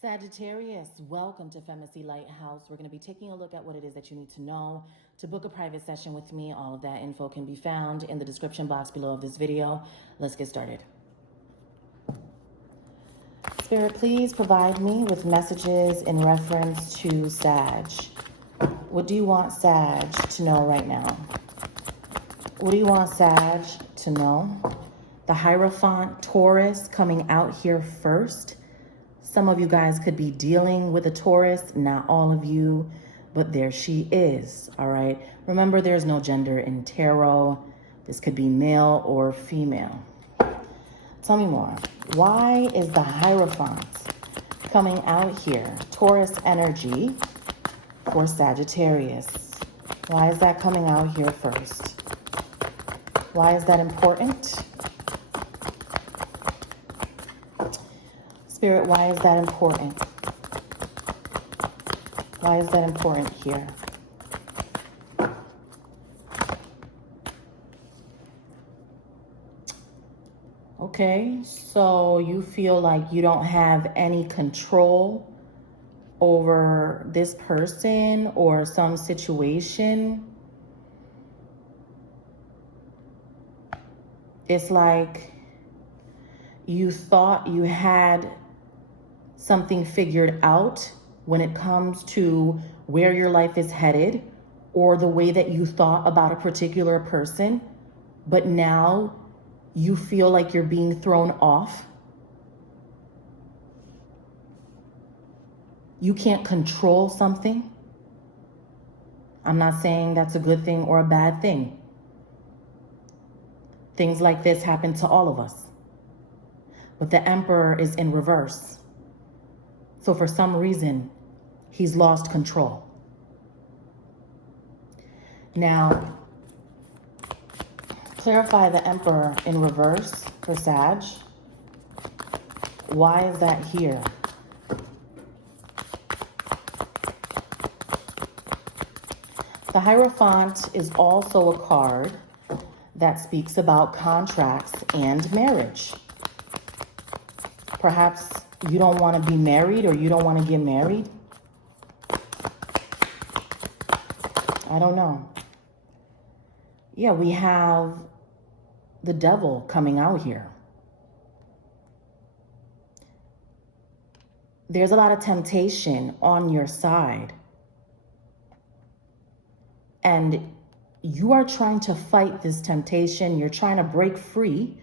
Sagittarius, welcome to FemacyLightHouse. We're going to be taking a look at what it is that you need to know. To book a private session with me, all of that info can be found in the description box below of this video. Let's get started. Spirit, please provide me with messages in reference to Sag. What do you want Sag to know right now? What do you want Sag to know? The Hierophant Taurus coming out here first. Some of you guys could be dealing with a Taurus, not all of you, but there she is, all right? Remember, there's no gender in tarot. This could be male or female. Tell me more. Why is the Hierophant coming out here? Taurus energy for Sagittarius. Why is that coming out here first? Why is that important? Spirit, why is that important? Why is that important here? Okay, so you feel like you don't have any control over this person or some situation. It's like you thought you had something figured out when it comes to where your life is headed or the way that you thought about a particular person, but now you feel like you're being thrown off. You can't control something. I'm not saying that's a good thing or a bad thing. Things like this happen to all of us. But the Emperor is in reverse. So for some reason, he's lost control. Now, clarify the Emperor in reverse for Sag. Why is that here? The Hierophant is also a card that speaks about contracts and marriage. Perhaps you don't want to be married or you don't want to get married. I don't know. Yeah, we have the devil coming out here. There's a lot of temptation on your side. And you are trying to fight this temptation. You're trying to break free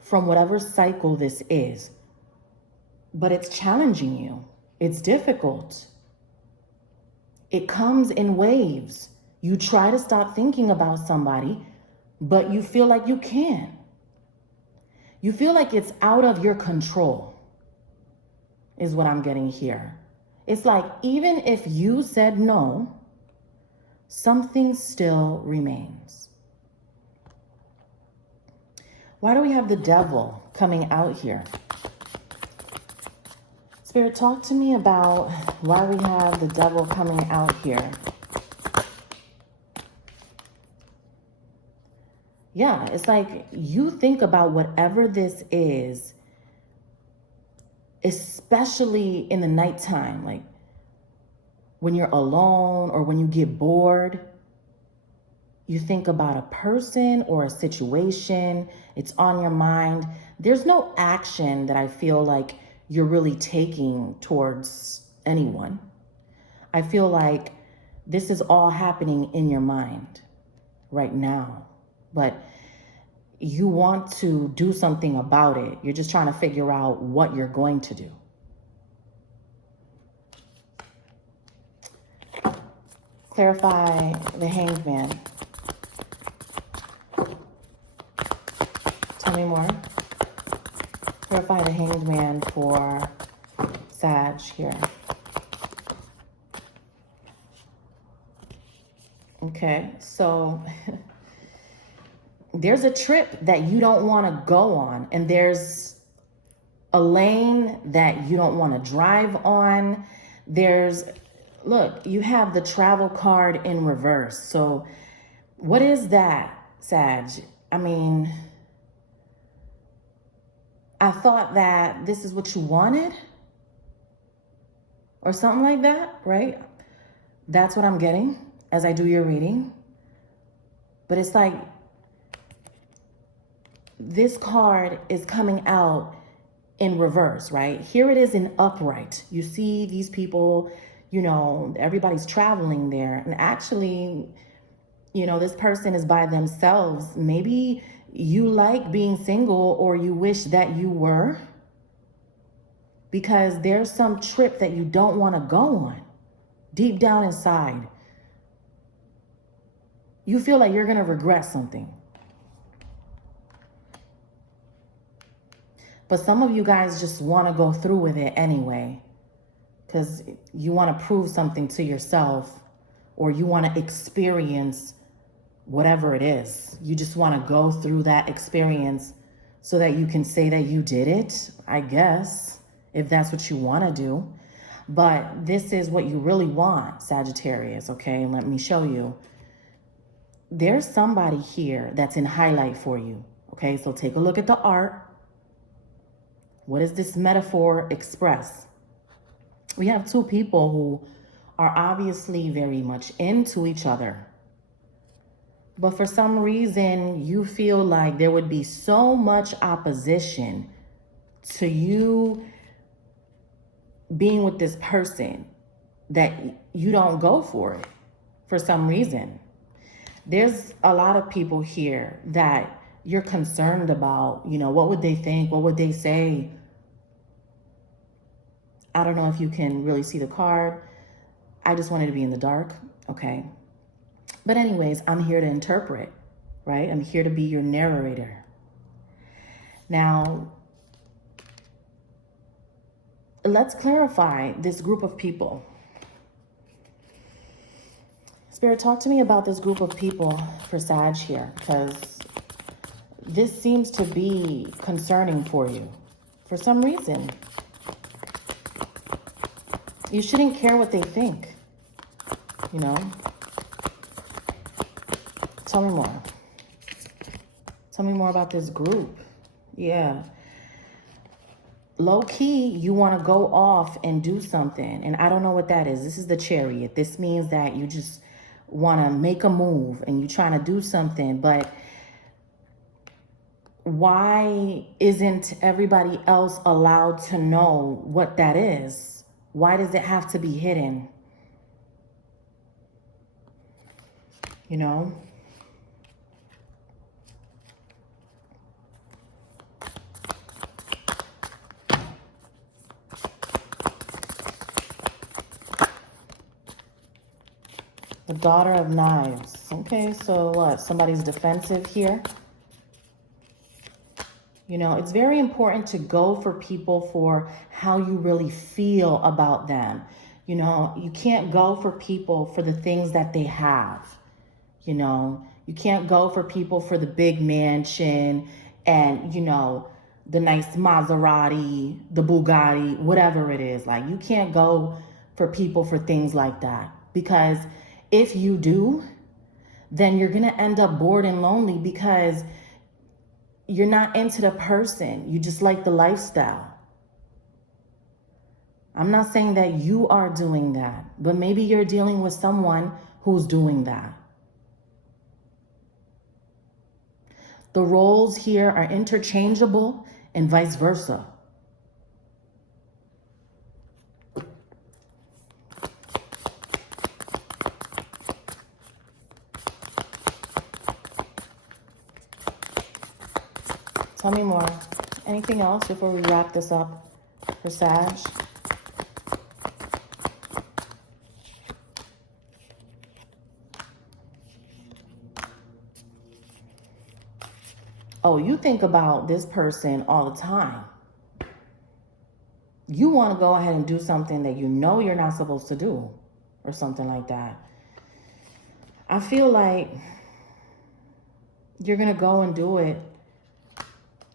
from whatever cycle this is. But it's challenging you. It's difficult. It comes in waves. You try to stop thinking about somebody, but you feel like you can't. You feel like it's out of your control, is what I'm getting here. It's like even if you said no, something still remains. Why do we have the devil coming out here? Spirit, talk to me about why we have the devil coming out here. Yeah, it's like you think about whatever this is, especially in the nighttime, like when you're alone or when you get bored. You think about a person or a situation. It's on your mind. There's no action that I feel like you're really taking towards anyone. I feel like this is all happening in your mind right now, but you want to do something about it. You're just trying to figure out what you're going to do. Clarify the Hanged Man. Tell me more. Clarify the Hanged Man for Sag here. Okay, so there's a trip that you don't want to go on, and there's a lane that you don't want to drive on. Look, you have the travel card in reverse. So what is that, Sag? I mean, I thought that this is what you wanted. or something like that, right? That's what I'm getting as I do your reading. But it's like this card is coming out in reverse, right? Here it is in upright. You see these people, you know, everybody's traveling there. And actually, you know, this person is by themselves. Maybe you like being single, or you wish that you were, because there's some trip that you don't want to go on deep down inside. You feel like you're going to regret something. But some of you guys just want to go through with it anyway, because you want to prove something to yourself, or you want to experience whatever it is. You just want to go through that experience so that you can say that you did it, I guess, if that's what you want to do. But this is what you really want, Sagittarius, okay? And let me show you. There's somebody here that's in highlight for you, okay? So take a look at the art. What does this metaphor express? We have two people who are obviously very much into each other. But for some reason, you feel like there would be so much opposition to you being with this person that you don't go for it for some reason. There's a lot of people here that you're concerned about, you know, what would they think? What would they say? I don't know if you can really see the card. I just wanted to be in the dark, okay? But anyways, I'm here to interpret, right? I'm here to be your narrator. Now, let's clarify this group of people. Spirit, talk to me about this group of people for Sag here, because this seems to be concerning for you for some reason. You shouldn't care what they think, you know? Tell me more. Tell me more about this group. Yeah. Low key, you want to go off and do something. And I don't know what that is. This is the Chariot. This means that you just want to make a move and you're trying to do something. But why isn't everybody else allowed to know what that is? Why does it have to be hidden? You know? The Daughter of Knives. Okay, so what? Somebody's defensive here. You know, it's very important to go for people for how you really feel about them. You know, you can't go for people for the things that they have. You know, you can't go for people for the big mansion and, you know, the nice Maserati, the Bugatti, whatever it is. Like, you can't go for people for things like that, because if you do, then you're going to end up bored and lonely because you're not into the person. You just like the lifestyle. I'm not saying that you are doing that, but maybe you're dealing with someone who's doing that. The roles here are interchangeable and vice versa. Tell me more. Anything else before we wrap this up for Sag? Oh, you think about this person all the time. You want to go ahead and do something that you know you're not supposed to do, or something like that. I feel like you're going to go and do it.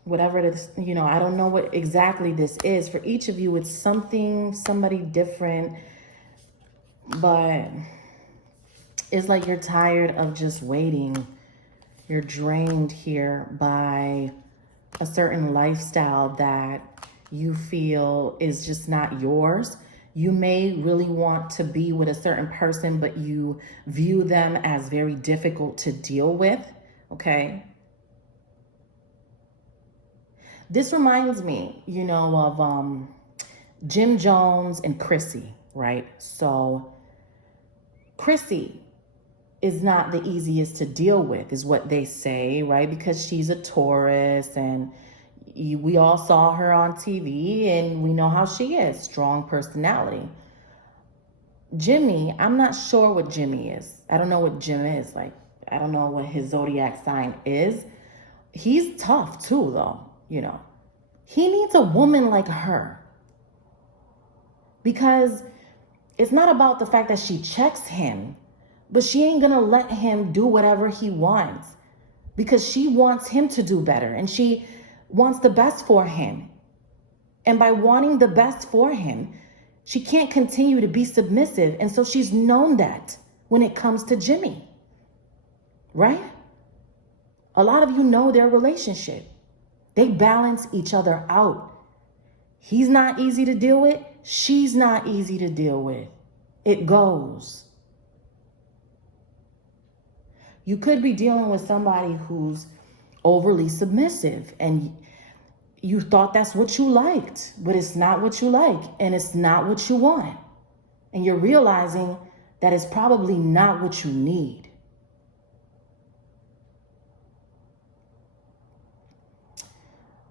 Whatever it is, you know, I don't know what exactly this is. For each of you, it's something, somebody different. But it's like you're tired of just waiting. You're drained here by a certain lifestyle that you feel is just not yours. You may really want to be with a certain person, but you view them as very difficult to deal with, okay? This reminds me, you know, of Jim Jones and Chrissy, right? So Chrissy is not the easiest to deal with, is what they say, right? Because she's a Taurus, and we all saw her on TV, and we know how she is, strong personality. Jimmy, I'm not sure what Jimmy is. I don't know what Jim is. Like, I don't know what his zodiac sign is. He's tough too, though, you know. He needs a woman like her, because it's not about the fact that she checks him, but she ain't gonna let him do whatever he wants, because she wants him to do better, and she wants the best for him. And by wanting the best for him, she can't continue to be submissive. And so she's known that when it comes to Jimmy, right? A lot of you know their relationship. They balance each other out. He's not easy to deal with. She's not easy to deal with. It goes. You could be dealing with somebody who's overly submissive, and you thought that's what you liked, but it's not what you like, and it's not what you want. And you're realizing that it's probably not what you need.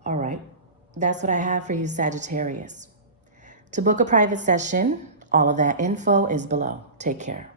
All right, that's what I have for you, Sagittarius. To book a private session, all of that info is below. Take care.